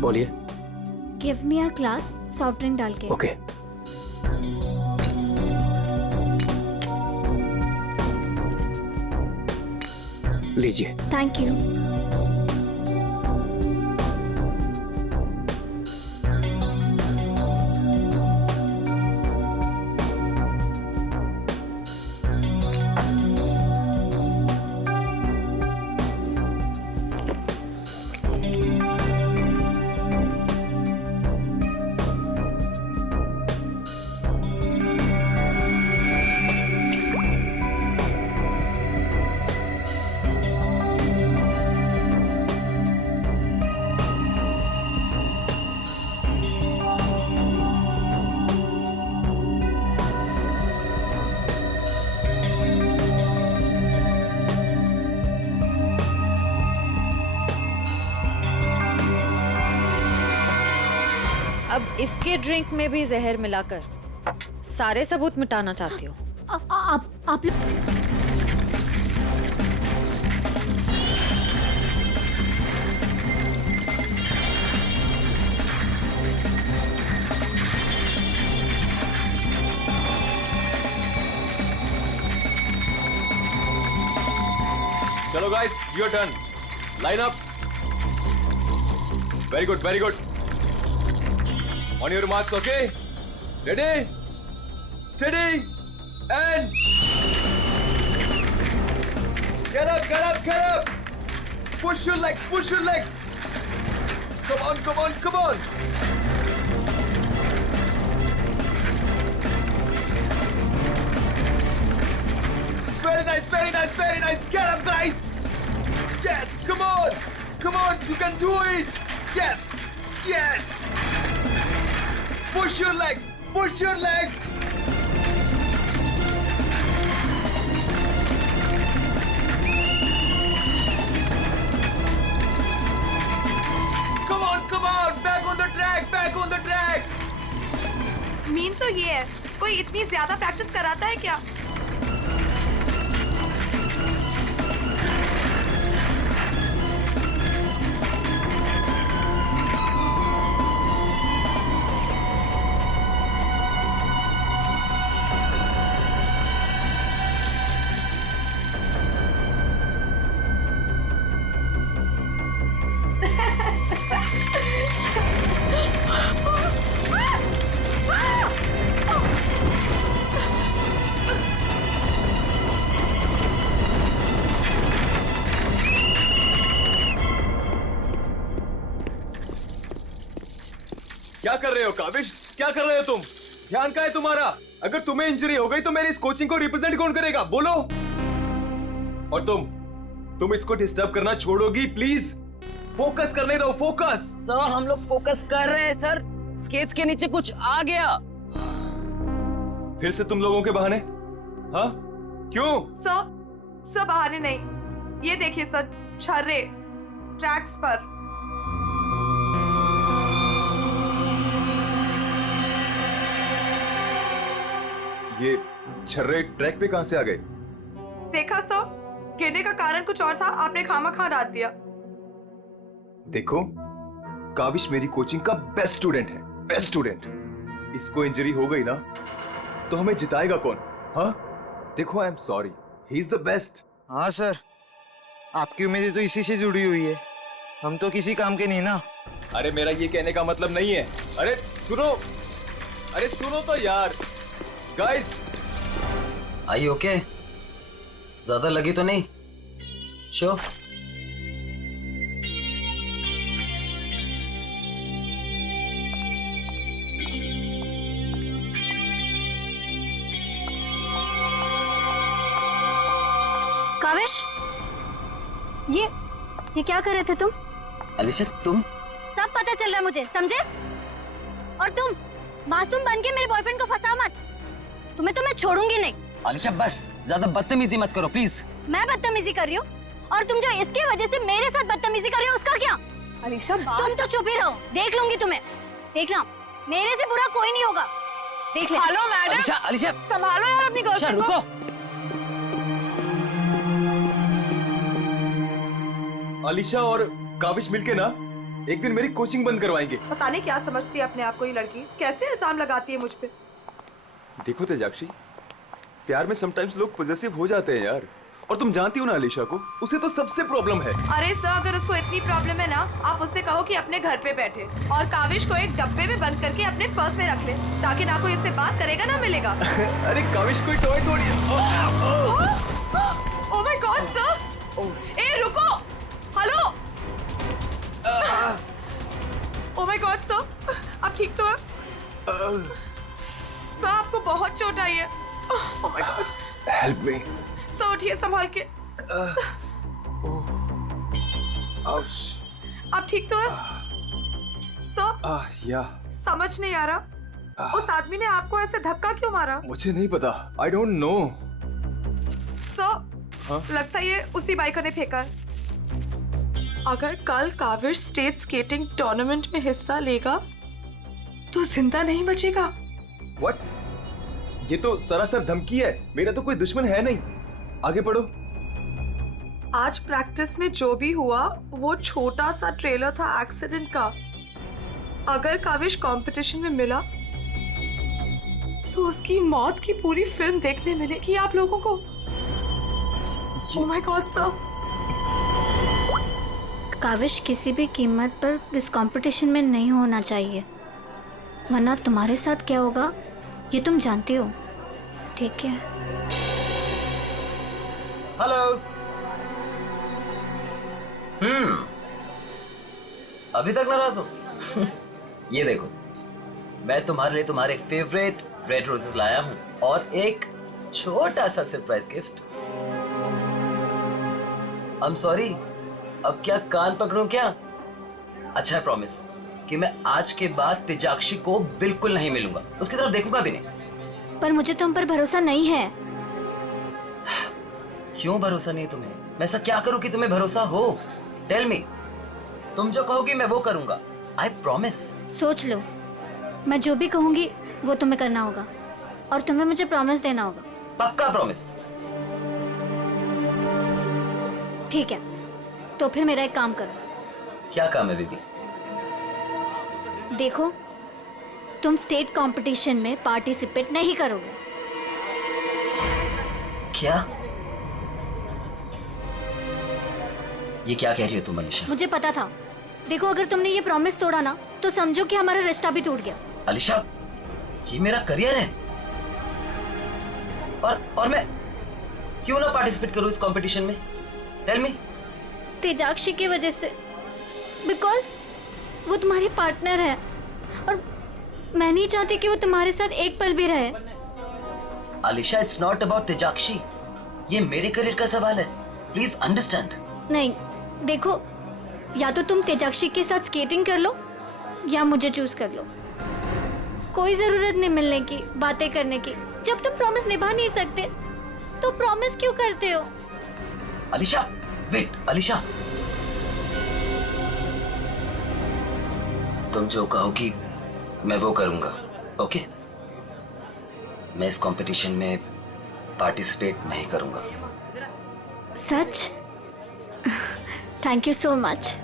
बोलिए। Give me a glass soft drink डाल के। ओके। लीजिए। Thank you. अब इसके ड्रिंक में भी जहर मिलाकर सारे सबूत मिटाना चाहती हो? आप चलो guys, your turn. Line up. Very good, very good. On your marks, okay? Ready, steady and get up, get up, get up. Push your legs, push your legs. Come on, come on, come on. Very nice, very nice, very nice. Get up, guys. Yes, come on. Come on, you can do it. Yes, yes. Push your legs, push your legs. Come on, back on the track, back on the track. Mean तो ये है, कोई इतनी ज्यादा practice कराता है क्या? क्या कर रहे हो काविश? क्या कर रहे हो तुम? ध्यान का है तुम्हारा? अगर तुम्हें इंजरी हो गई तो मेरी इस कोचिंग को रिप्रेजेंट कौन करेगा? बोलो। और तुम इसको डिस्टर्ब करना छोड़ोगी प्लीज? फोकस करने दो, फोकस। सर हम लोग फोकस कर रहे हैं सर। स्केट्स के नीचे कुछ आ गया। फिर से तुम लोगों के बहाने? हाँ, क्यों? सर बहाने नहीं, ये देखिए सर, छर्रे ट्रैक्स पर। ये छर्रे ट्रैक पे कहां से आ गए? देखा सर, गिरने का कारण कुछ और था, आपने खामखा डाल दिया। देखो, काविश मेरी कोचिंग का बेस्ट स्टूडेंट है, बेस्ट स्टूडेंट। इसको इंजरी हो गई ना तो हमें जिताएगा कौन? हाँ, देखो, I am sorry, he is the best. हाँ सर, आपकी उम्मीदें तो इसी से जुड़ी हुई है, हम तो किसी काम के नहीं ना। अरे मेरा ये कहने का मतलब नहीं है। अरे सुनो तो यार। गाइस, आई ओके? ज्यादा लगी तो नहीं? शो काविश, ये क्या कर रहे थे तुम? अलीशा तुम? सब पता चल रहा है मुझे, समझे? और तुम मासूम बन के मेरे बॉयफ्रेंड को फंसा मत, तुम्हें तो मैं छोड़ूंगी नहीं। अलीशा बस ज्यादा बदतमीजी मत करो प्लीज। मैं बदतमीजी कर रही हूँ और तुम जो इसकी वजह से मेरे साथ बदतमीजी कर रही हो उसका क्या? अलीशा तुम तो चुप ही रहो, देख लूंगी तुम्हें, देख लो, मेरे से बुरा कोई नहीं होगा, देख ले। Hello madam. अलीशा अलीशा संभालो यार अपनी अलीशा गर्लफ्रेंड रुको। अलीशा और काविश मिलके ना एक दिन मेरी कोचिंग बंद करवाएंगे। पता नहीं क्या समझती है अपने आप को ये लड़की, कैसे इल्जाम लगाती है मुझ पे। देखो तेजाक्षी, प्यार में समटाइम्स लोग पॉजेसिव हो जाते हैं यार, और तुम जानती हो ना अलीशा को, उसे तो सबसे प्रॉब्लम है। अरे सर, अगर उसको इतनी प्रॉब्लम है ना, आप उससे कहो कि अपने घर पे बैठे और काविश को एक डब्बे में बंद करके अपने पर्स में रख ले, ताकि ना कोई इससे बात करेगा ना मिलेगा। अरे काविश कोई टॉय थोड़ी है। ओह माय गॉड सर, ए रुको, hello. Oh my god sir, आप ठीक तो हैं? सर आपको बहुत चोट आई है। ओह my God, help me. Sir उठिए संभाल के। आउच। आप ठीक तो हैं? सर या समझ नहीं आ रहा, उस आदमी ने आपको ऐसे धक्का क्यों मारा? मुझे नहीं पता, आई डोंट नो। सर लगता है ये उसी बाइकर ने फेंका है। अगर कल काविश स्टेट स्केटिंग टूर्नामेंट में हिस्सा लेगा तो जिंदा नहीं बचेगा। व्हाट? ये तो सरासर धमकी है, मेरा तो कोई दुश्मन है नहीं। आगे पढ़ो। आज प्रैक्टिस में जो भी हुआ वो छोटा सा ट्रेलर था एक्सीडेंट का। अगर काविश कंपटीशन में मिला तो उसकी मौत की पूरी फिल्म देखने मिलेगी आप लोगों को। Oh my god sir. Kavish किसी भी कीमत पर इस कंपटीशन में नहीं होना चाहिए, वरना तुम्हारे साथ क्या होगा ये तुम जानती हो, ठीक है? हेलो। अभी तक नाराज हो? ये देखो, मैं तुम्हारे लिए तुम्हारे फेवरेट रेड रोजेस लाया हूँ और एक छोटा सा surprise gift. I am sorry, अब क्या कान पकड़ूं क्या? अच्छा है, प्रॉमिस कि मैं आज के बाद तेजाक्षी को बिल्कुल नहीं मिलूंगा, उसकी तरफ देखूंगा भी नहीं। पर मुझे तुम पर भरोसा नहीं है। क्यों भरोसा नहीं तुम्हें? मैं ऐसा क्या करूं कि तुम्हें भरोसा हो? Tell me. तुम जो कहोगी मैं वो करूंगा, आई प्रॉमिस। सोच लो, मैं जो भी कहूंगी वो तुम्हें करना होगा और तुम्हें मुझे प्रॉमिस देना होगा। पक्का प्रॉमिस? ठीक है, तो फिर मेरा एक काम करो। क्या काम है बेबी? देखो, तुम स्टेट कंपटीशन में पार्टिसिपेट नहीं करोगे। क्या? ये क्या कह रही हो तुम अलीशा? मुझे पता था। देखो, अगर तुमने ये प्रॉमिस तोड़ा ना तो समझो कि हमारा रिश्ता भी टूट गया। अलीशा, ये मेरा करियर है और मैं क्यों ना पार्टिसिपेट करूं इस कंपटीशन में? Tell me. तेजाक्षी की वजह से, बिकॉज वो तुम्हारी पार्टनर है और मैं नहीं चाहती कि वो तुम्हारे साथ एक पल भी रहे। अलीशा, इट्स नॉट अबाउट तेजाक्षी, ये मेरे करियर का सवाल है, प्लीज अंडरस्टैंड। नहीं, देखो, या तो तुम तेजाक्षी के साथ स्केटिंग कर लो या मुझे चूज कर लो। कोई जरूरत नहीं मिलने की, बातें करने की। जब तुम प्रॉमिस निभा नहीं सकते तो प्रॉमिस क्यों करते हो? अलीशा, वेट अलीशा, तुम जो कहोगी मैं वो करूंगा, ओके? मैं इस कंपटीशन में पार्टिसिपेट नहीं करूंगा। सच? Thank you so much.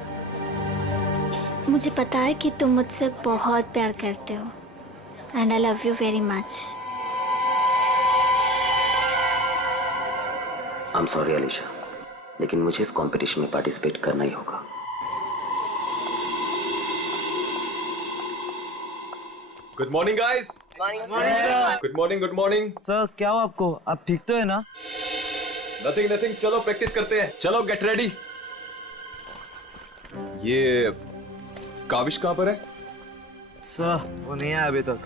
मुझे पता है कि तुम मुझसे बहुत प्यार करते हो and I love you very much. I am sorry Alisha, लेकिन मुझे इस कंपटीशन में पार्टिसिपेट करना ही होगा। Good morning guys. Morning sir. Good morning, good morning. Sir क्या हो आपको? आप ठीक तो है ना? नथिंग नथिंग, चलो प्रैक्टिस करते हैं। चलो गेट रेडी। ये काविश कहाँ पर है? सर वो नहीं आया अभी तक।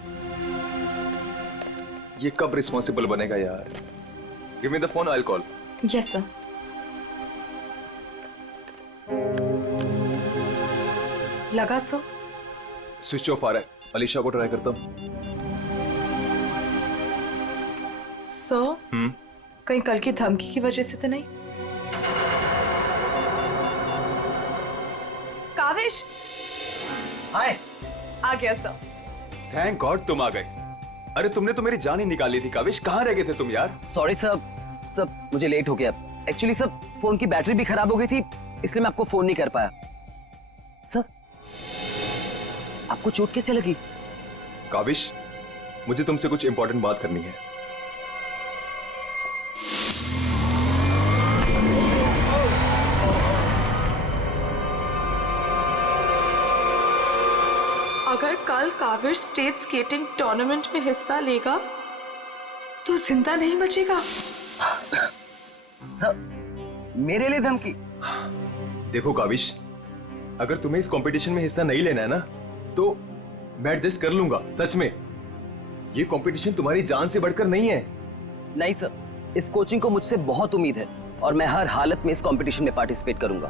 ये कब रिस्पॉन्सिबल बनेगा यार? Give me the phone, I will call. Yes sir. लगा सर? स्विच ऑफ आ रहा है, अलीशा को ट्राई करता हूँ। सर कहीं कल की धमकी की वजह से तो नहीं? काविश हाय। आ गया सर। थैंक गॉड तुम आ गए। अरे तुमने तो मेरी जान ही निकाली थी काविश, कहाँ रह गए थे तुम यार? सॉरी सर, मुझे लेट हो गया। एक्चुअली सर फोन की बैटरी भी खराब हो गई थी, इसलिए मैं आपको फोन नहीं कर पाया। सर आपको चोट कैसे लगी? काविश, मुझे तुमसे कुछ इंपॉर्टेंट बात करनी है। अगर कल काविश स्टेट स्केटिंग टूर्नामेंट में हिस्सा लेगा तो जिंदा नहीं बचेगा। सर, मेरे लिए धमकी? देखो काविश, अगर तुम्हें इस कंपटीशन में हिस्सा नहीं लेना है ना, तो मैं एडजस्ट कर लूंगा। सच में, ये कंपटीशन तुम्हारी जान से बढ़कर नहीं है। नहीं सर, इस कोचिंग को मुझसे बहुत उम्मीद है और मैं हर हालत में इस कंपटीशन में पार्टिसिपेट करूंगा।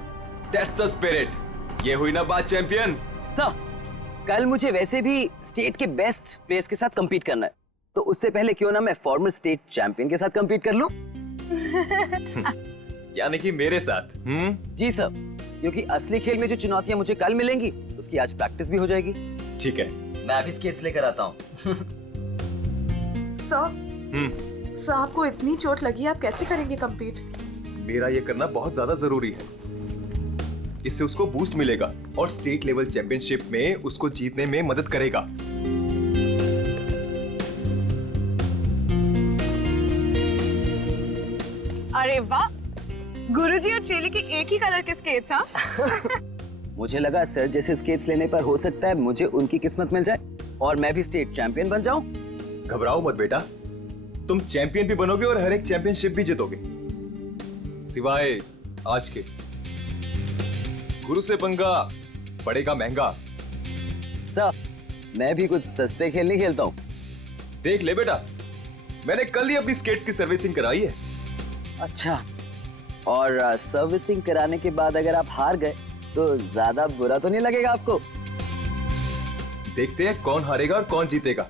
That's the spirit. ये हुई ना बात चैंपियन। सर, कल मुझे वैसे भी स्टेट के बेस्ट प्लेयर्स के साथ compete करना है, तो उससे पहले क्यों ना मैं फॉर्मर स्टेट चैंपियन के साथ compete कर लूं? यानी कि मेरे साथ? जी सर, क्योंकि असली खेल में जो चुनौतियां मुझे कल मिलेंगी उसकी आज प्रैक्टिस भी हो जाएगी। ठीक है। मैं अभी स्केट्स लेकर आता हूँ। सर आपको इतनी चोट लगी है, आप कैसे करेंगे compete? मेरा ये करना बहुत ज्यादा जरूरी है। इससे उसको बूस्ट मिलेगा और स्टेट लेवल चैंपियनशिप में उसको जीतने में मदद करेगा। अरे वाह, गुरुजी और चेले के एक ही कलर के स्केट्स। हाँ, मुझे लगा सर जैसे स्केट्स लेने पर हो सकता है मुझे उनकी किस्मत मिल जाए और मैं भी स्टेट चैंपियन बन जाऊं। घबराओ मत बेटा, तुम चैंपियन भी बनोगे और हर एक चैंपियनशिप भी जीतोगे, सिवाय आज के। गुरु से पंगा पड़ेगा महंगा। सर, मैं भी कुछ सस्ते खेल नहीं खेलता हूँ। देख ले बेटा, मैंने कल ही अपनी स्केट्स की सर्विसिंग कराई है। अच्छा, और सर्विसिंग कराने के बाद अगर आप हार गए तो ज्यादा बुरा तो नहीं लगेगा आपको? देखते हैं कौन हारेगा और कौन जीतेगा।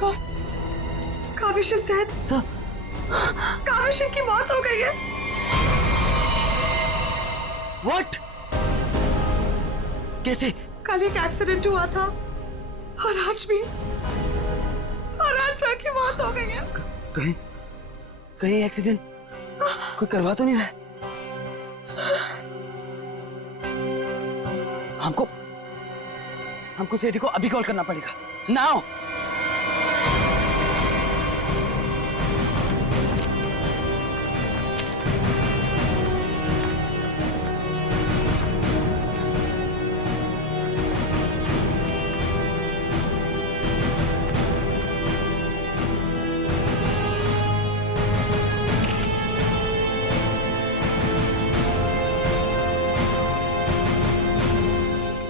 God, Kaavish is dead. Sir, Kaavish की मौत हो गई है। व्हाट? कैसे? कल एक एक्सीडेंट हुआ था और आज भी, और आज सर की मौत हो गई है। कहीं कहीं एक्सीडेंट कोई करवा तो नहीं रहा है? हमको सेठी को अभी कॉल करना पड़ेगा। नाउ!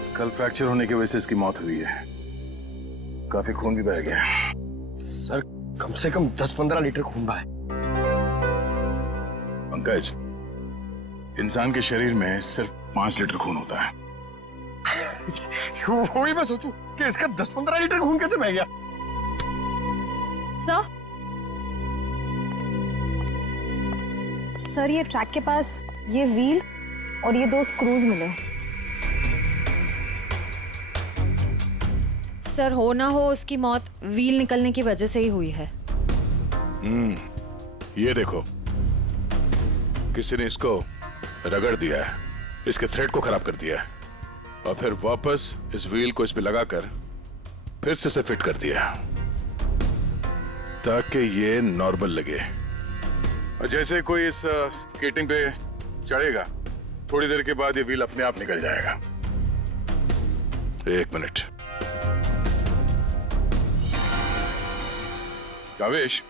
स्कल फ्रैक्चर होने की वजह से इसकी मौत हुई है। काफी खून भी बह गया। सर, कम से कम 10-15 लीटर खून बहा है। पंकज, इंसान के शरीर में सिर्फ 5 लीटर खून होता है। वही मैं सोचूं कि इसका 10-15 लीटर खून कैसे बह गया। सर, ये ट्रैक के पास ये व्हील और ये 2 स्क्रूज मिले। सर, हो ना हो उसकी मौत व्हील निकलने की वजह से ही हुई है। ये देखो, किसी ने इसको रगड़ दिया है, इसके थ्रेड को खराब कर दिया है और फिर वापस इस व्हील को इस पे लगाकर फिर से इसे फिट कर दिया ताकि ये नॉर्मल लगे। और जैसे कोई इस स्केटिंग पे चढ़ेगा, थोड़ी देर के बाद ये व्हील अपने आप निकल जाएगा। 1 मिनट। कावेश,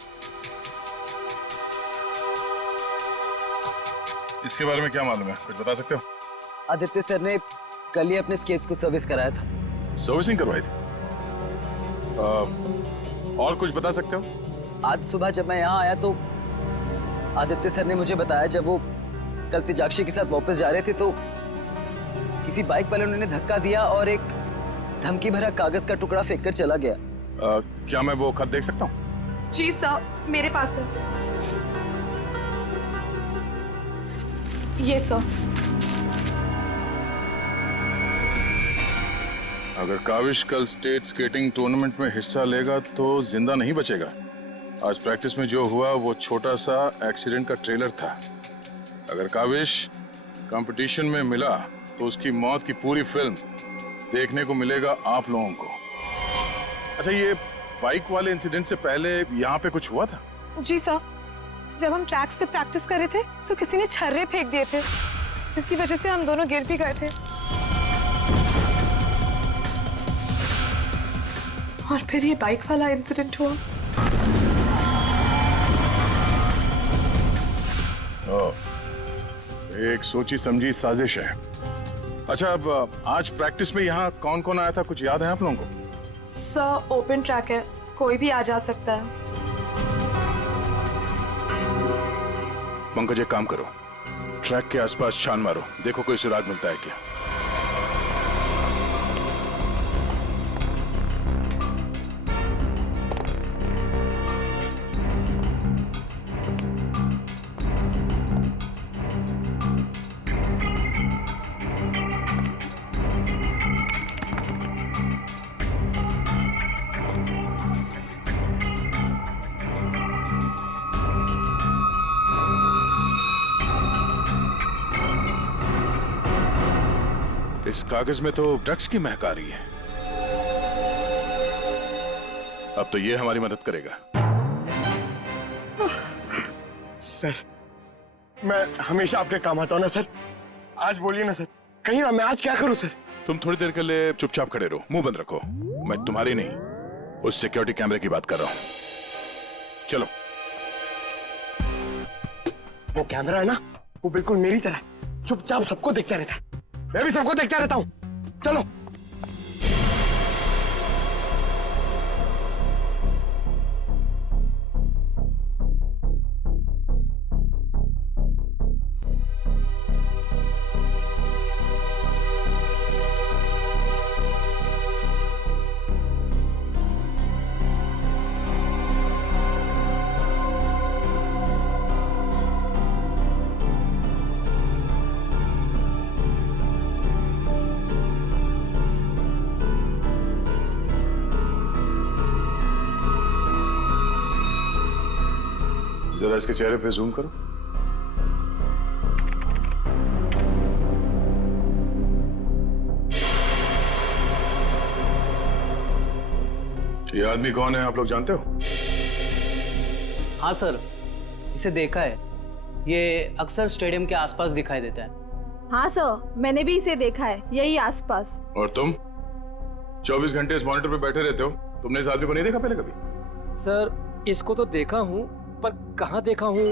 इसके बारे में क्या मालूम है, कुछ बता सकते हो? आदित्य सर ने कल ही अपने स्केट्स को सर्विस कराया था। सर्विसिंग करवाई थी? और कुछ बता सकते हो? आज सुबह जब मैं यहाँ आया तो आदित्य सर ने मुझे बताया, जब वो कल तेजाक्षी के साथ वापस जा रहे थे तो किसी बाइक वाले ने धक्का दिया और एक धमकी भरा कागज का टुकड़ा फेंक कर चला गया। क्या मैं वो खत देख सकता हूँ? जी सर, मेरे पास है। ये सर। अगर काविश कल स्टेट स्केटिंग टूर्नामेंट में हिस्सा लेगा तो जिंदा नहीं बचेगा। आज प्रैक्टिस में जो हुआ वो छोटा सा एक्सीडेंट का ट्रेलर था। अगर काविश कंपटीशन में मिला तो उसकी मौत की पूरी फिल्म देखने को मिलेगा आप लोगों को। अच्छा, ये बाइक वाले इंसिडेंट से पहले यहाँ पे कुछ हुआ था? जी सर, जब हम ट्रैक्स पे प्रैक्टिस कर रहे थे तो किसी ने छर्रे फेंक दिए थे, जिसकी वजह से हम दोनों गिर भी गए थे। और फिर ये बाइक वाला इंसिडेंट हुआ। एक सोची समझी साजिश है। अच्छा, अब आज प्रैक्टिस में यहाँ कौन कौन आया था, कुछ याद है आप लोगों को? सर, ओपन ट्रैक है, कोई भी आ जा सकता है। पंकज, एक काम करो, ट्रैक के आसपास छान मारो, देखो कोई सुराग मिलता है क्या। इस कागज में तो ड्रग्स की महक आ रही है। अब तो ये हमारी मदद करेगा। सर, मैं हमेशा आपके काम आता हूँ ना सर। आज बोलिए ना सर, कहीं ना मैं आज क्या करूँ सर? तुम थोड़ी देर के लिए चुपचाप खड़े रहो, मुंह बंद रखो। मैं तुम्हारी नहीं, उस सिक्योरिटी कैमरे की बात कर रहा हूँ। चलो। वो कैमरा है ना, वो बिल्कुल मेरी तरह चुपचाप सबको देखता रहता है। मैं भी सबको देखता रहता हूँ। चलो। जरा इसके चेहरे पे जूम करो। ये आदमी कौन है, आप लोग जानते हो? हाँ सर, इसे देखा है। ये अक्सर स्टेडियम के आसपास दिखाई देता है। हाँ सर, मैंने भी इसे देखा है, यही आसपास। और तुम 24 घंटे इस मॉनिटर पे बैठे रहते हो, तुमने इस आदमी को नहीं देखा पहले कभी? सर, इसको तो देखा हूँ, पर कहाँ देखा हूँ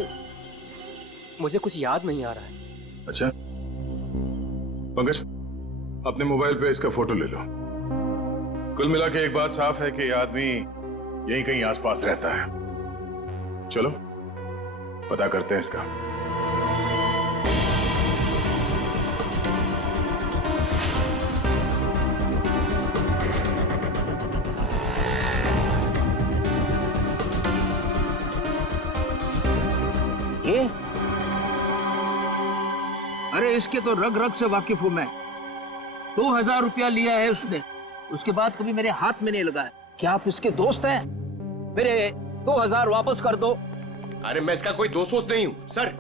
मुझे कुछ याद नहीं आ रहा है। अच्छा, पंकज, अपने मोबाइल पे इसका फोटो ले लो। कुल मिला के एक बात साफ है कि ये आदमी यहीं कहीं आसपास रहता है। चलो पता करते हैं इसका। ये? अरे इसके तो रग रग से वाकिफ हूं मैं। 2000 रुपया लिया है उसने, उसके बाद कभी मेरे हाथ में नहीं लगा है। क्या आप इसके दोस्त हैं? मेरे 2000 वापस कर दो। अरे मैं इसका कोई दोस्त वोस्त नहीं हूँ सर,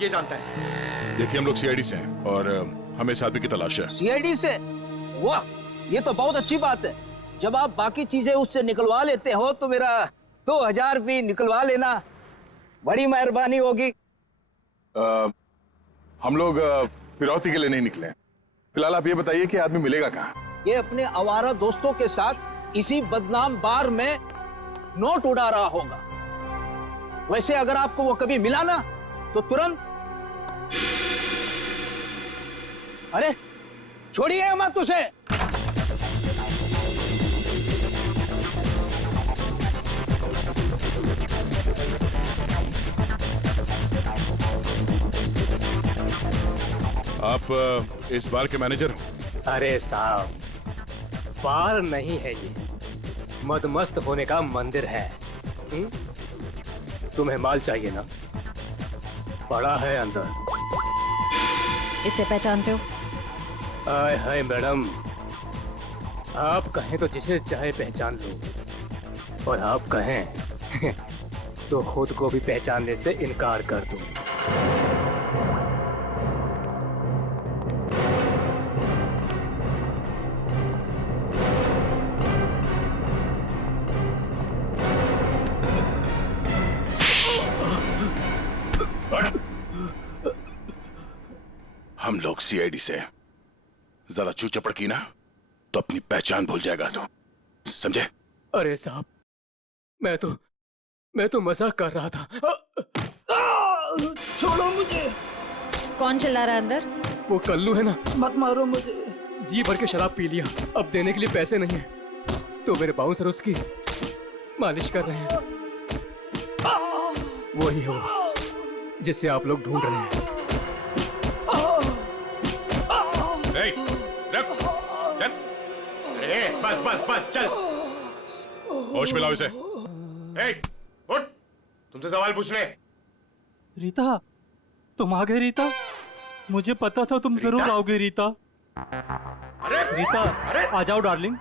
ये जानता है। देखिए हम लोग सीआईडी से हैं और हमें इस आदमी की तलाश है। सीआईडी से? वाह, ये तो बहुत अच्छी बात है। जब आप बाकी चीजें उससे निकलवा लेते हो तो मेरा 2000 भी निकलवा लेना, बड़ी मेहरबानी होगी। हम लोग फिरौती के लिए नहीं निकले हैं। फिलहाल आप ये बताइए कि आदमी मिलेगा कहाँ? ये अपने आवारा दोस्तों के साथ इसी बदनाम बार में नोट उड़ा रहा होगा। वैसे अगर आपको वो कभी मिला ना तो तुरंत, अरे छोड़िए मत उसे। आप इस बार के मैनेजर हो? अरे साहब, बार नहीं है ये, मदमस्त होने का मंदिर है। तुम्हें माल चाहिए ना, पड़ा है अंदर। इसे पहचानते हो? आय हाय मैडम, आप कहें तो जिसे चाहे पहचान लो, और आप कहें तो खुद को भी पहचानने से इनकार कर दूं। हम लोग सीआईडी से हैं। जरा चू चपड़ की ना तो अपनी पहचान भूल जाएगा तो, समझे? अरे साहब, मैं तो मजाक कर रहा था। छोड़ो मुझे। कौन चिल्ला रहा है अंदर? वो कल्लू है ना। मत मारो मुझे। जी भर के शराब पी लिया, अब देने के लिए पैसे नहीं है, तो मेरे बाउंसर उसकी मालिश कर रहे हैं। वही है वो जिसे आप लोग ढूंढ रहे हैं। रख, चल। बस बस बस चल। होश मिलाओ इसे। उठ, तुमसे सवाल पूछने। रीता, तुम आ गए रीता? मुझे पता था तुम जरूर आओगे रीता। अरे रीता, आ जाओ डार्लिंग,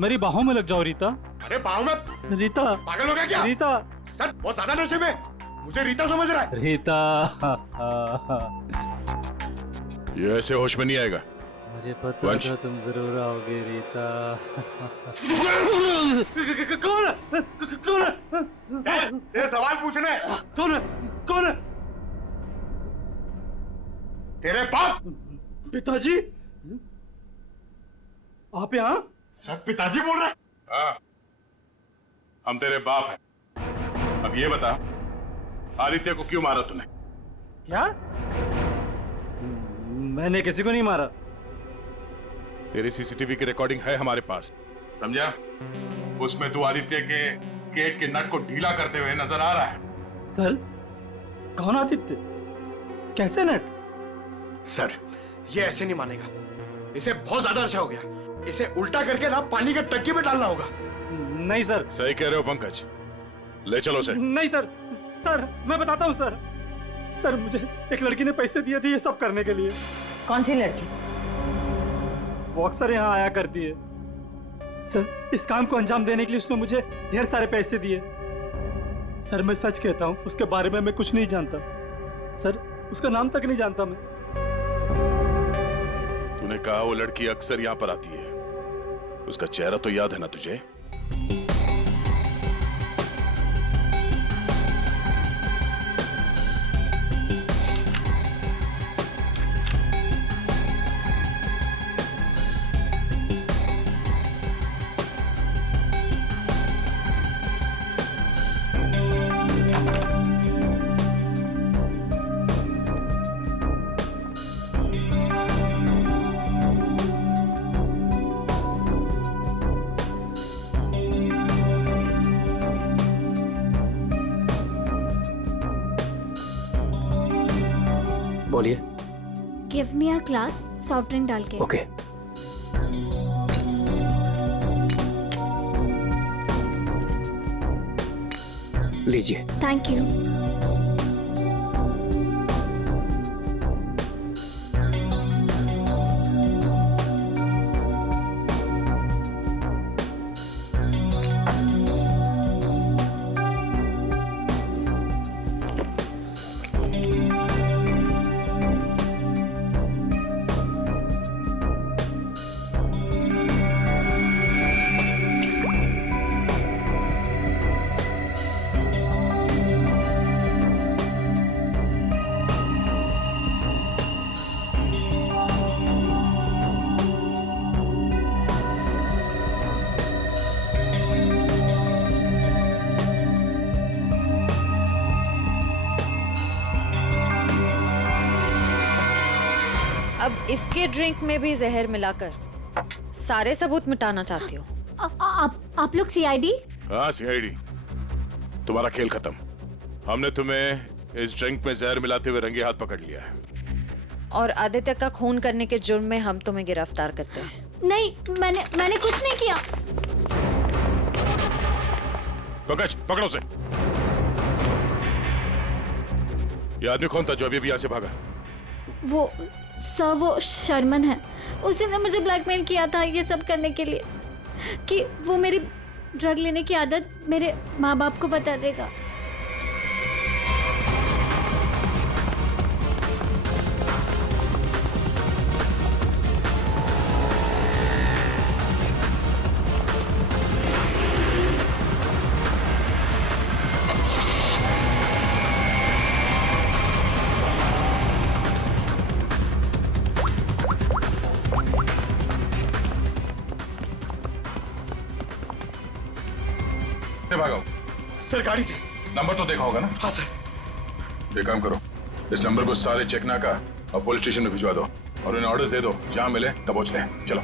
मेरी बाहों में लग जाओ रीता। अरे बाहों में? रीता, पागल हो गया क्या? रीता सर बहुत ज्यादा नशे में, मुझे रीता समझ रहा है। रीता ये ऐसे होश में नहीं आएगा। मुझे पता था तुम जरूर आओगे रीता। कौन है? कौन है? तेरे सवाल पूछने। कौन है? कौन है? तेरे बाप। पिताजी, आप यहाँ? सर पिताजी बोल रहे हैं? हाँ, हम तेरे बाप हैं। अब ये बता, आदित्य को क्यों मारा तूने? क्या? मैंने किसी को नहीं मारा। तेरी सीसीटीवी की रिकॉर्डिंग है हमारे पास, समझा? उसमें तू आदित्य के गेट के नट को ढीला करते हुए नजर आ रहा है। सर, कौन आदित्य? कैसे नट? सर ये ऐसे नहीं मानेगा, इसे बहुत ज्यादा नशा हो गया, इसे उल्टा करके ना पानी के टंकी में डालना होगा। नहीं सर। सही कह रहे हो पंकज, ले चलो उसे। नहीं सर, सर मैं बताता हूँ सर। सर मुझे एक लड़की ने पैसे दिए थे ये सब करने के लिए। कौन सी लड़की? वो अक्सर यहाँ आया करती है सर। इस काम को अंजाम देने के लिए उसने मुझे ढेर सारे पैसे दिए। सर मैं सच कहता हूँ, उसके बारे में मैं कुछ नहीं जानता सर, उसका नाम तक नहीं जानता मैं। तूने कहा वो लड़की अक्सर यहाँ पर आती है, उसका चेहरा तो याद है ना तुझे? बोलिए। Give me a glass soft drink डाल के। ओके। लीजिए। Thank you. इसके ड्रिंक में भी जहर मिलाकर सारे सबूत मिटाना चाहती हो? आप लोग सीआईडी? हाँ सीआईडी। तुम्हारा खेल खत्म। हमने तुम्हें इस ड्रिंक में जहर मिलाते हुए रंगे हाथ पकड़ लिया है। और आदित्य का खून करने के जुर्म में हम तुम्हें गिरफ्तार करते हैं। नहीं, मैंने कुछ नहीं किया। पंकज पकड़ो उसे। ये आदमी कौन था जो अभी यहाँ से भागा? वो सर, वो शर्मन है। उसी ने मुझे ब्लैकमेल किया था ये सब करने के लिए, कि वो मेरी ड्रग लेने की आदत मेरे माँ बाप को बता देगा। भागा सर गाड़ी से। नंबर तो देखा होगा ना? हाँ सर। एक काम करो, इस नंबर को सारे चेकना का और पुलिस स्टेशन में भिजवा दो और उन्हें ऑर्डर्स दे दो, जहां मिले तब पहुंच ले। चलो।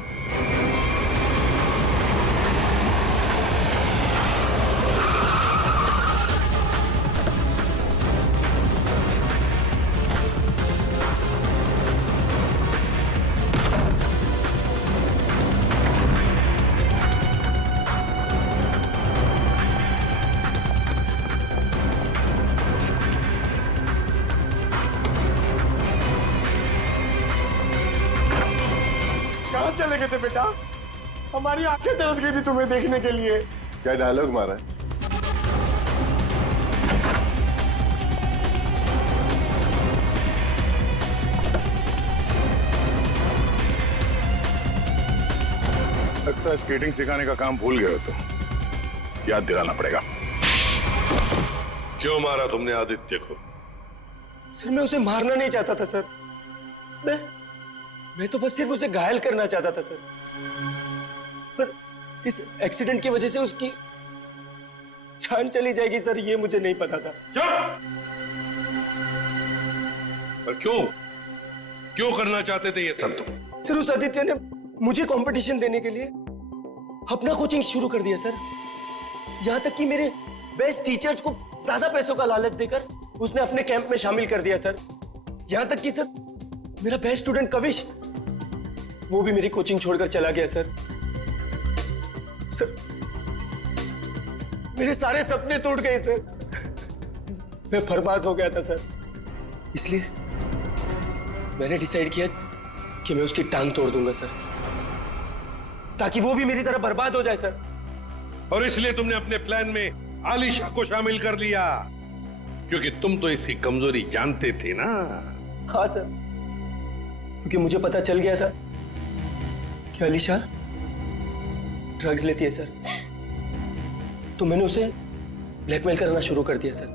कहाँ चले गए थे बेटा? हमारी आंखें तरस गई थी तुम्हें देखने के लिए। क्या डायलॉग मारा है? लगता है स्केटिंग सिखाने का काम भूल गए हो तुम। याद दिलाना पड़ेगा। क्यों मारा तुमने आदित्य को? सर मैं उसे मारना नहीं चाहता था सर। मैं तो बस सिर्फ उसे घायल करना चाहता था सर। पर इस एक्सीडेंट की वजह से उसकी जान चली जाएगी सर, ये मुझे नहीं पता था। पर क्यों करना चाहते थे ये सब तुम? सर उस आदित्य ने मुझे कंपटीशन देने के लिए अपना कोचिंग शुरू कर दिया सर। यहां तक कि मेरे बेस्ट टीचर्स को ज्यादा पैसों का लालच देकर उसने अपने कैंप में शामिल कर दिया सर। यहां तक कि सर मेरा बेस्ट स्टूडेंट कविश, वो भी मेरी कोचिंग छोड़कर चला गया सर। सर मेरे सारे सपने टूट गए सर। मैं बर्बाद हो गया था सर। इसलिए मैंने डिसाइड किया कि मैं उसकी टांग तोड़ दूंगा सर, ताकि वो भी मेरी तरह बर्बाद हो जाए सर। और इसलिए तुमने अपने प्लान में आलिशा को शामिल कर लिया, क्योंकि तुम तो इसकी कमजोरी जानते थे ना। हाँ सर, क्योंकि मुझे पता चल गया था कि आलिशा ड्रग्स लेती है सर, तो मैंने उसे ब्लैकमेल करना शुरू कर दिया सर,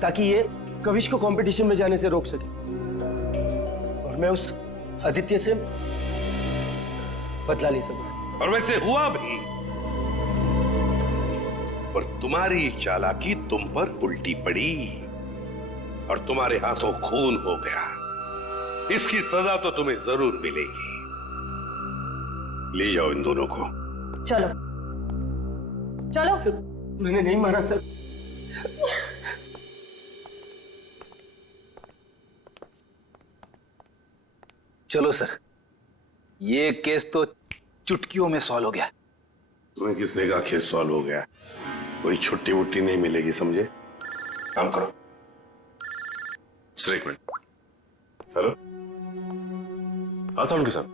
ताकि ये कविश को कंपटीशन में जाने से रोक सके और मैं उस आदित्य से बदला ले सकूं। और वैसे हुआ भी, पर तुम्हारी चालाकी तुम पर उल्टी पड़ी और तुम्हारे हाथों खून हो गया। इसकी सजा तो तुम्हें जरूर मिलेगी। ले जाओ इन दोनों को। चलो चलो। सर मैंने नहीं मारा सर। चलो सर, ये केस तो चुटकियों में सॉल्व हो गया। तुम्हें किसने कहा केस सॉल्व हो गया? कोई छुट्टी वुट्टी नहीं मिलेगी, समझे? काम करो। सर एक मिनट। हेलो, हाँ सालुंखे साहब।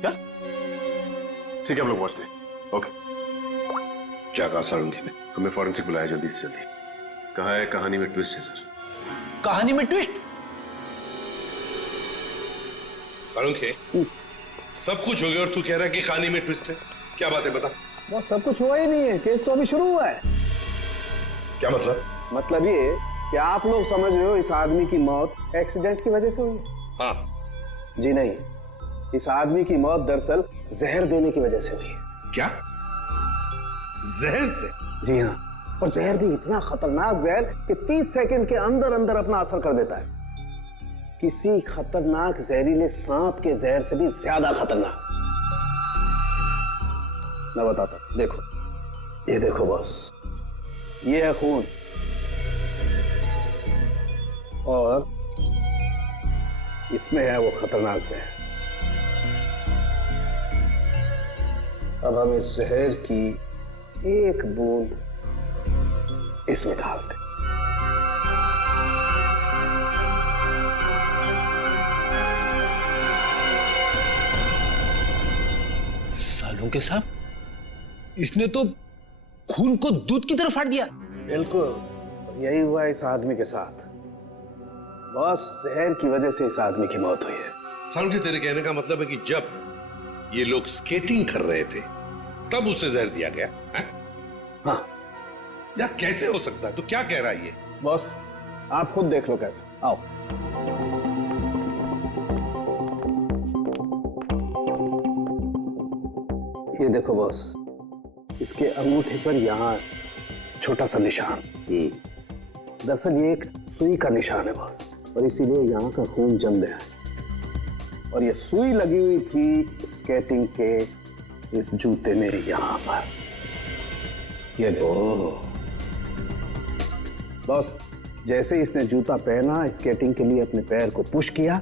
क्या? ठीक है, हम लोग पहुंचते हैं। ओके। क्या कहा सालुंखे ने? हमें फॉरेंसिक बुलाया जल्दी से जल्दी। कहा है कहानी में ट्विस्ट है सर। कहानी में ट्विस्ट? सालुंखे, सब कुछ हो गया और तू कह रहा है कि कहानी में ट्विस्ट है? क्या बात है, बता। वो सब कुछ हुआ ही नहीं है, केस तो अभी शुरू हुआ है। क्या मतलब? मतलब ये कि आप लोग समझ रहे हो इस आदमी की मौत एक्सीडेंट की वजह से हुई है। हाँ। जी नहीं, इस आदमी की मौत दरअसल जहर देने की वजह से हुई है। क्या? जहर से? जी हाँ, और जहर भी इतना खतरनाक जहर कि 30 सेकंड के अंदर अंदर अपना असर कर देता है। किसी खतरनाक जहरीले सांप के जहर से भी ज्यादा खतरनाक। मैं बताता हूं, देखो, ये देखो बॉस, ये है खून और इसमें है वो खतरनाक जहर। अब हम इस जहर की एक बूंद इसमें डाल दें। सालों के साथ इसने तो खून को दूध की तरह फाड़ दिया। बिल्कुल यही हुआ इस आदमी के साथ। बॉस, जहर की वजह से इस आदमी की मौत हुई है। सालू, तेरे कहने का मतलब है कि जब ये लोग स्केटिंग कर रहे थे तब उसे जहर दिया गया है? हाँ। यार कैसे हो सकता है? तो क्या कह रहा है ये? बॉस, आप खुद देख लो कैसे। आओ। ये देखो बॉस, इसके अंगूठे पर यहाँ छोटा सा निशान। दरअसल ये एक सुई का निशान है बॉस, और इसीलिए यहाँ का खून जम गया है। और ये सुई लगी हुई थी स्केटिंग के इस जूते में यहाँ पर। ये देखो बॉस, जैसे इसने जूता पहना, स्केटिंग के लिए अपने पैर को पुश किया,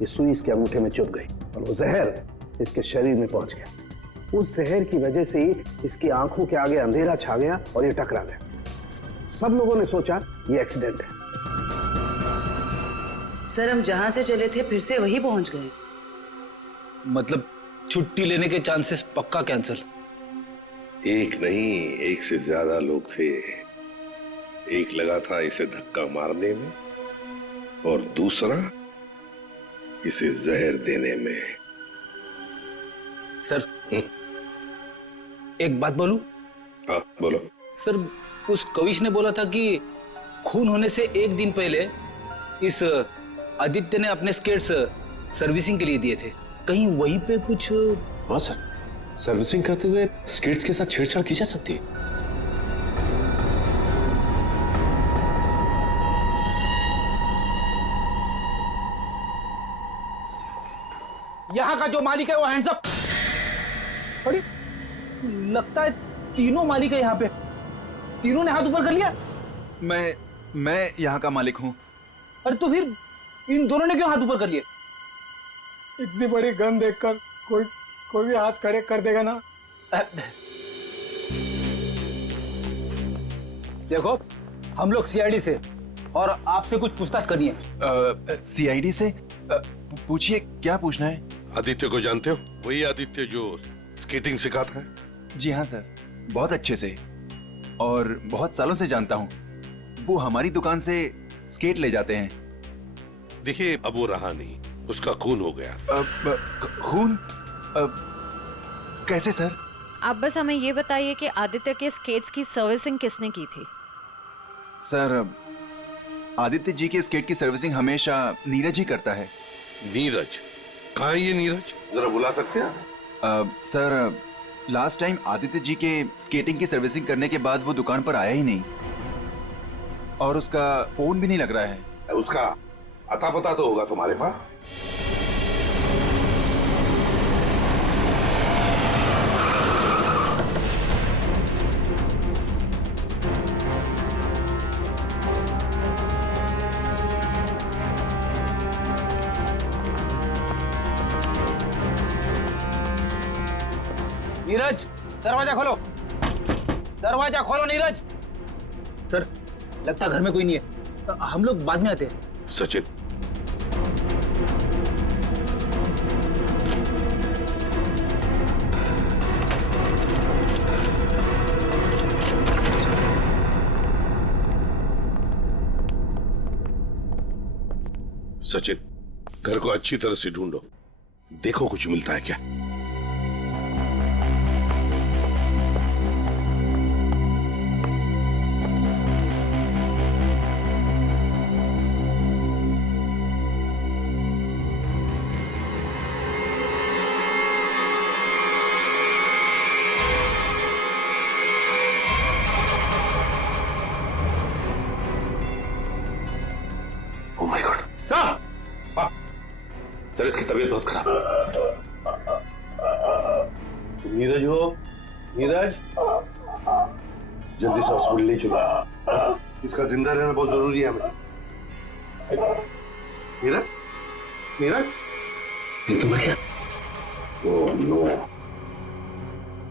ये सुई इसके अंगूठे में चुभ गई और वो जहर इसके शरीर में पहुंच गया। उस जहर की वजह से ही इसकी आंखों के आगे अंधेरा छा गया और ये टकरा गया। सब लोगों ने सोचा ये एक्सीडेंट है। सर, हम जहां से चले थे फिर से वही पहुंच गए। मतलब छुट्टी लेने के चांसेस पक्का कैंसिल। एक नहीं, एक से ज्यादा लोग थे। एक लगा था इसे धक्का मारने में और दूसरा इसे जहर देने में। सर, एक बात बोलूं? हाँ बोलो। सर, उस कविश ने बोला था कि खून होने से एक दिन पहले इस आदित्य ने अपने स्केट्स सर्विसिंग के लिए दिए थे। कहीं वहीं पे कुछ? हाँ सर, सर्विसिंग करते हुए स्केट्स के साथ छेड़छाड़ की जा सकती है। यहाँ का जो मालिक है वो हैंड्स अप। अरे लगता है तीनों मालिक है यहाँ पे। तीनों ने हाथ ऊपर कर लिया। मैं यहाँ का मालिक हूँ। अरे तो फिर इन दोनों ने क्यों हाथ ऊपर कर लिए? इतनी बड़ी गन देखकर कोई भी हाथ खड़े कर देगा ना। देखो, हम लोग सीआईडी से और आपसे कुछ पूछताछ करनी है। सीआईडी से? पूछिए, क्या पूछना है? आदित्य को जानते हो? वही आदित्य जो स्केटिंग सिखाता है? जी हाँ सर, बहुत अच्छे से और बहुत सालों से जानता हूँ। वो हमारी दुकान से स्केट ले जाते हैं। देखिए, अब वो रहा नहीं, उसका खून हो गया। खून? कैसे सर? आप बस हमें ये बताइए कि आदित्य के स्केट्स की सर्विसिंग किसने की थी? सर, आदित्य जी के स्केट की सर्विसिंग हमेशा नीरज ही करता है। नीरज? कहाँ है ये नीरज? जरा बुला सकते हैं? Sir, last time Aditya ji के स्केटिंग की सर्विसिंग करने के बाद वो दुकान पर आया ही नहीं और उसका फोन भी नहीं लग रहा है। उसका अता पता तो होगा तुम्हारे पास? नीरज, दरवाजा खोलो। दरवाजा खोलो नीरज। सर, लगता घर में कोई नहीं है, हम लोग बाद में आते हैं। सचिन, सचिन, घर को अच्छी तरह से ढूंढो, देखो कुछ मिलता है क्या। सर इसकी तबीयत बहुत खराब है। नीरज हो, नीरज जल्दी से हॉस्पिटल ले चलो, इसका जिंदा रहना बहुत जरूरी है हमें। नीरज, नीरज, ये तो मर गया। ओह नो,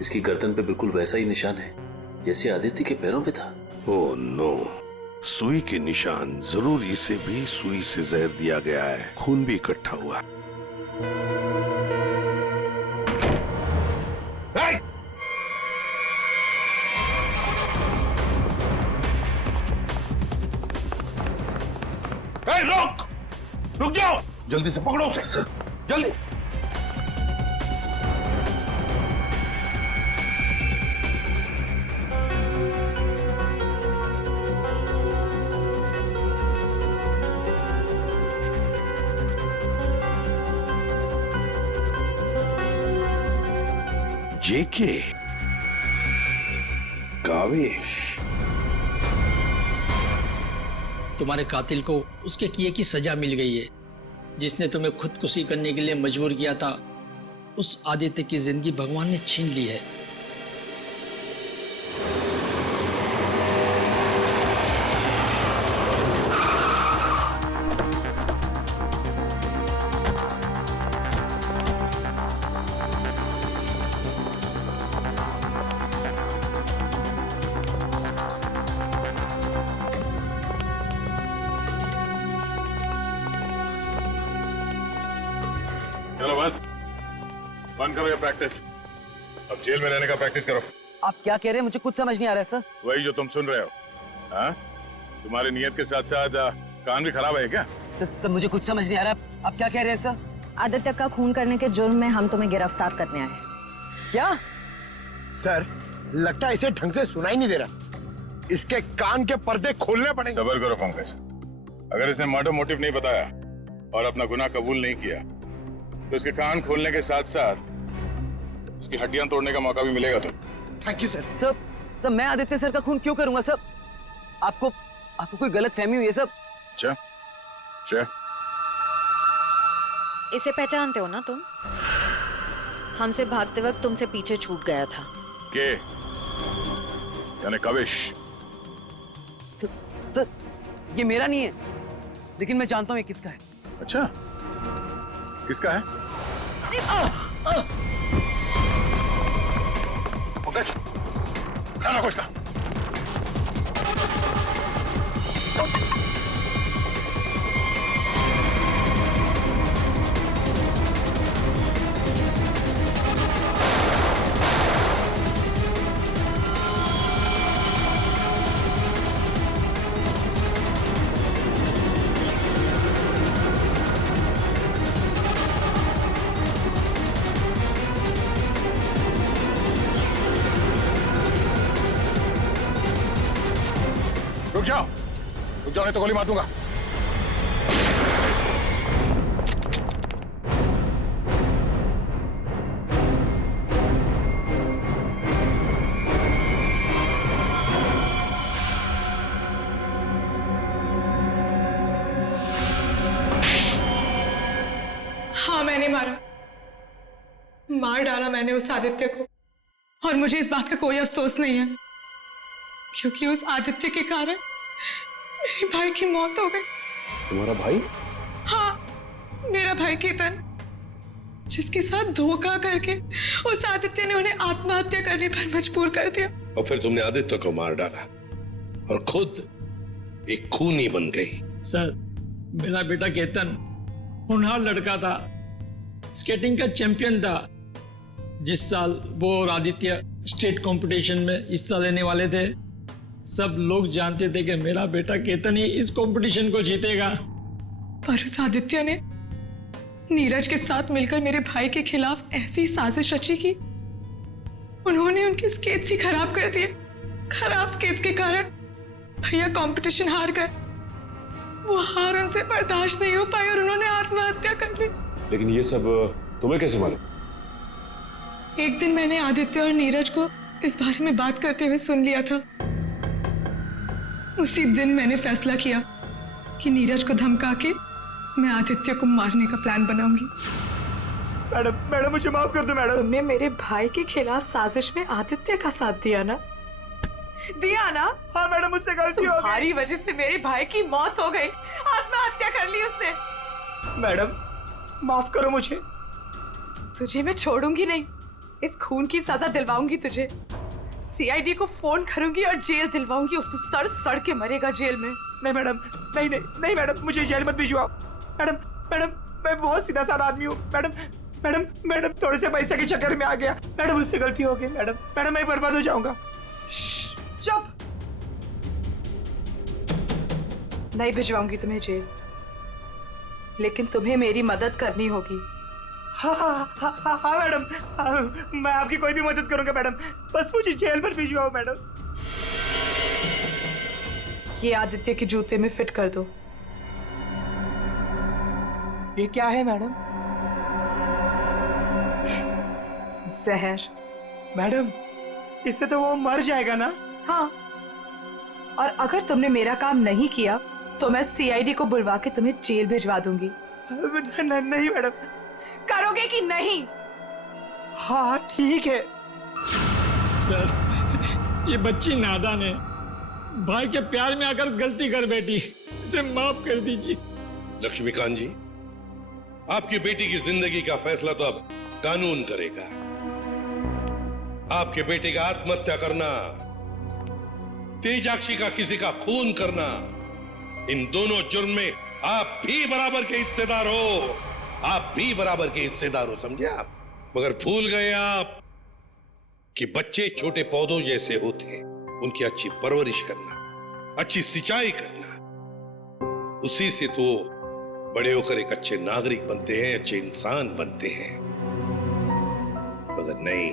इसकी गर्दन पे बिल्कुल वैसा ही निशान है जैसे आदित्य के पैरों पे था। ओह नो, सुई के निशान, जरूर इसे भी सुई से जहर दिया गया है, खून भी इकट्ठा हुआ। रुक, रुक जाओ, जल्दी से पकड़ो उसे, जल्दी। जेके, कावेश, तुम्हारे कातिल को उसके किए की सजा मिल गई है। जिसने तुम्हें खुदकुशी करने के लिए मजबूर किया था, उस आदित्य की जिंदगी भगवान ने छीन ली है। चलो बस बंद करो ये प्रैक्टिस, अब जेल में रहने का प्रैक्टिस करो। आप क्या कह रहे हैं? मुझे कुछ समझ नहीं आ रहा है सर। वही जो तुम सुन रहे हो। हाँ, तुम्हारी नियत के साथ साथ कान भी खराब है क्या? सर मुझे कुछ समझ नहीं आ रहा, आप क्या कह रहे हैं सर? आदित्य का खून करने के जुर्म में हम तुम्हें गिरफ्तार करने आए। क्या? सर लगता है इसे ढंग से सुनाई नहीं दे रहा, इसके कान के पर्दे खोलने पड़ेंगे। सबर करो पंकज, अगर इसने मर्डर मोटिव नहीं बताया और अपना गुनाह कबूल नहीं किया तो इसके कान खोलने के साथ साथ उसकी हड्डियां तोड़ने का मौका भी मिलेगा। तो थैंक यू सर। सर मैं आदित्य सर का खून क्यों करूंगा सर? आपको कोई गलत फहमी हुई है सर? अच्छा, इसे पहचानते हो ना तुम? हमसे भागते वक्त तुमसे पीछे छूट गया था। के यानी कावेश? सर ये मेरा नहीं है, लेकिन मैं जानता हूँ ये किसका है। अच्छा, किसका है? पंकज, खाना कुछ ना। रुक जाओ नहीं तो गोली मार दूंगा। हाँ मैंने मार डाला मैंने उस आदित्य को, और मुझे इस बात का कोई अफसोस नहीं है, क्योंकि उस आदित्य के कारण मेरे भाई की मौत हो गई। तुम्हारा भाई? हाँ, मेरा भाई केतन, जिसके साथ धोखा करके उस आदित्य ने उन्हें आत्महत्या करने पर मजबूर कर दिया। और फिर तुमने आदित्य को मार डाला और खुद एक खूनी बन गई। सर मेरा बेटा केतन होनहार लड़का था, स्केटिंग का चैंपियन था। जिस साल वो और आदित्य स्टेट कंपटीशन में हिस्सा लेने वाले थे, सब लोग जानते थे कि मेरा बेटा केतन ही इस कंपटीशन को जीतेगा। पर उस आदित्य ने नीरज के साथ मिलकर मेरे भाई के खिलाफ ऐसी साजिश रची की उन्होंने उनके स्केट्स ही खराब कर दिए। खराब स्केट्स के कारण भैया कंपटीशन हार गए। वो हार उनसे बर्दाश्त नहीं हो पाई और उन्होंने आत्महत्या कर ली। लेकिन ये सब तुम्हें कैसे मालूम? एक दिन मैंने आदित्य और नीरज को इस बारे में बात करते हुए सुन लिया था। उसी दिन मैंने फैसला किया कि नीरज को धमका के मैं आदित्य को मारने का प्लान बनाऊंगी। मैडम मैडम मुझे माफ कर दो मैडम। तुमने मेरे भाई के खिलाफ साजिश में आदित्य का साथ दिया ना? दिया ना? हाँ मैडम, मुझसे गलती हो गई। तुम्हारी वजह से मेरे भाई की मौत हो गई, आत्महत्या कर ली उसने। मैडम माफ करो मुझे। तुझे मैं छोड़ूंगी नहीं, इस खून की सजा दिलवाऊंगी तुझे। सीआईडी को फोन करूंगी और जेल दिलवाऊंगी और तू सड़ सड़ के मरेगा जेल में। नहीं मैडम, नहीं नहीं नहीं मैडम, मुझे जेल मत भिजवाओ। मैडम मैडम मैं बहुत सीधा साधा आदमी हूँ। मैडम मैडम मैडम थोड़े से पैसे के चक्कर में आ गया। मैडम मुझसे गलती हो गई। मैडम मैडम मैं बर्बाद हो जाऊंगा। चुप। नहीं भिजवाऊंगी तुम्हें जेल, लेकिन तुम्हें मेरी मदद करनी होगी। हाँ हाँ हाँ हाँ हाँ मैडम, हाँ, मैं आपकी कोई भी मदद करूंगा मैडम, बस मुझे जेल पर भिजवाओ मैडम। ये आदित्य के जूते में फिट कर दो। ये क्या है मैडम? जहर। मैडम इससे तो वो मर जाएगा ना? हाँ, और अगर तुमने मेरा काम नहीं किया तो मैं सीआईडी को बुलवा के तुम्हें जेल भिजवा दूंगी। नहीं मैडम। करोगे कि नहीं? हाँ ठीक है। सर ये बच्ची नादान है, भाई के प्यार में आकर गलती कर बैठी, उसे माफ कर दीजिए। लक्ष्मीकांत जी, आपकी बेटी की जिंदगी का फैसला तो अब कानून करेगा। आपके बेटे का आत्महत्या करना, तेजाक्षी का किसी का खून करना, इन दोनों जुर्म में आप भी बराबर के हिस्सेदार हो। आप भी बराबर के हिस्सेदार हो, समझे आप? मगर भूल गए आप कि बच्चे छोटे पौधों जैसे होते हैं, उनकी अच्छी परवरिश करना, अच्छी सिंचाई करना, उसी से तो बड़े होकर एक अच्छे नागरिक बनते हैं, अच्छे इंसान बनते हैं। मगर नहीं,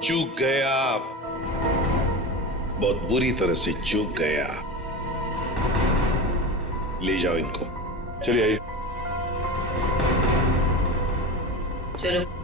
चूक गए आप, बहुत बुरी तरह से चूक गया। ले जाओ इनको। चलिए आइए। चलो।